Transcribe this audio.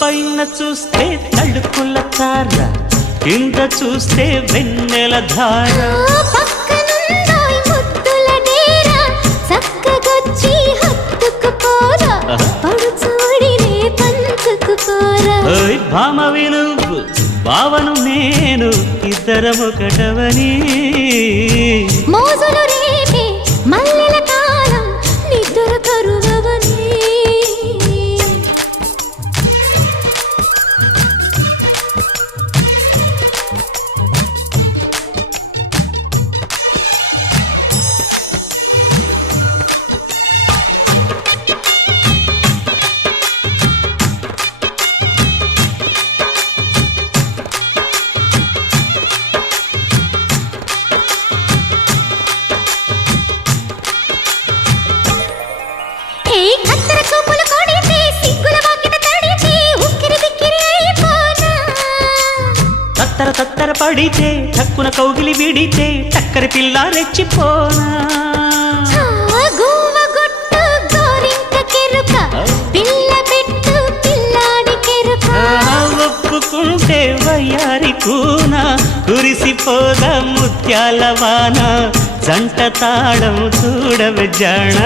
పైన చూస్తే తడుకుల తార, కింద చూస్తే వెన్నెల ధార. పక్కనుందోయ్ ముద్దుల డేరా, చక్కగొచ్చి హత్తుకుపోరా, పడుచూడినే పంచుకుపోరా. భామ విలువు భావను నేను, ఇద్దరమొకటవని. మోజులు రేపే మల్లెల కాలం, నిద్ర కరువవని. తత్తర తత్తర పడితే టక్కున కౌగిలి విడితే టక్కరి పిల్ల రెచ్చిపోనా. ఒప్పుకుంటే వయ్యారి కూన, కురిసిపోదా ముత్యాల వాన, జంట తాళం చూడవే జాణ.